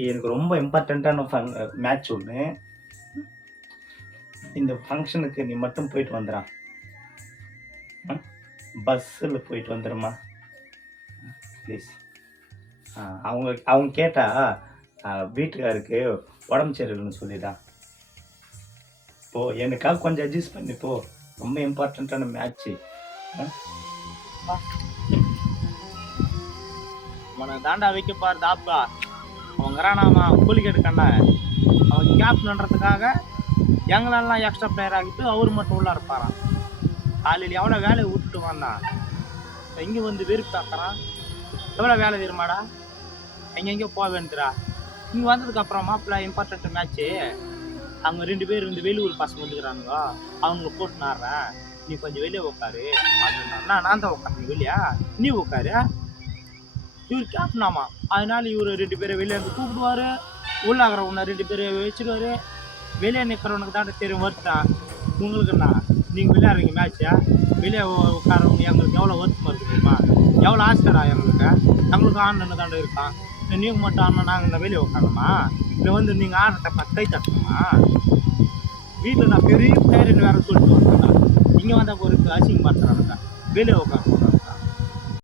இன்னைக்கு எனக்கு ரொம்ப இம்பார்ட்டண்ட்டான மேட்ச் ஒன்று. இந்த ஃபங்க்ஷனுக்கு நீ மட்டும் போயிட்டு வந்துடா. பஸ்ஸில் போயிட்டு வந்துடுமா ப்ளீஸ். அவங்க கேட்டா வீட்டுக்காருக்கு உடம்பு சரியில்லைன்னு சொல்லிடா. போ, எனக்காக கொஞ்சம் அட்ஜஸ்ட் பண்ணி போ. ரொம்ப இம்பார்ட்டண்ட்டான மேட்ச்சு. அவனை தாண்டா வைக்க பாரு தாப்பா. அவங்கிறானாமா கூலிகேட்டு கண்ணா. அவன் கேப்டன்றதுக்காக எங்களெல்லாம் எக்ஸ்ட்ரா பிளேயர் ஆகிட்டு அவர் மட்டும் உள்ள இருப்பாரான். காலையில் எவ்வளோ வேலையை விட்டுட்டு வந்தான், இங்கே வந்து வெறுப்பு தாக்குறான். எவ்வளோ வேலை தெரியுமாடா, எங்கெங்கேயோ போக வேண்டுறா. இங்கே வந்ததுக்கு அப்புறம் மாப்பிள்ள இம்பார்ட்டன்ட் மேட்ச்சு, அவங்க 2 பேர் வந்து வெளியூர் பசங்க வந்துக்கிறானுங்க, அவங்கள போட்டு நாடுறேன், நீ கொஞ்சம் வெளியே உட்காரு அப்படின்னா. நான் தான் உட்காந்து வெளியா, நீ உட்காரு. இவர் கேப்டனாமா, அதனால இவர் 2 பேரை வெளியே வந்து கூப்பிடுவாரு, உள்ளாகிறவன 2 பேரை வச்சுடுவாரு. வெளியே நிற்கிறவனுக்கு தான் தெரியும் வருத்தான். உங்களுக்குண்ணா நீங்கள் விளையாடுறீங்க மேட்ச்சா, வெளியே உட்காரவங்க எங்களுக்கு எவ்வளோ வருத்தமாக இருக்கு தெரியுமா, எவ்வளோ ஆசைடா எங்களுக்கு ஆடணுன்னு தாண்டா இருக்கான். நீங்கள் மட்டும் ஆடணும், நாங்கள் இந்த வெளியே உட்காரணுமா, இல்லை வந்து நீங்கள் ஆடுறத கை தட்டணுமா? வீட்டில் நான் பெரிய பிளேயர்னு வேறு சொல்லிட்டு வந்தேன்டா, இங்கே வந்தால் ஒரு அசிங்கம் பார்த்துறானுங்க, வெளியே உட்காரணும்.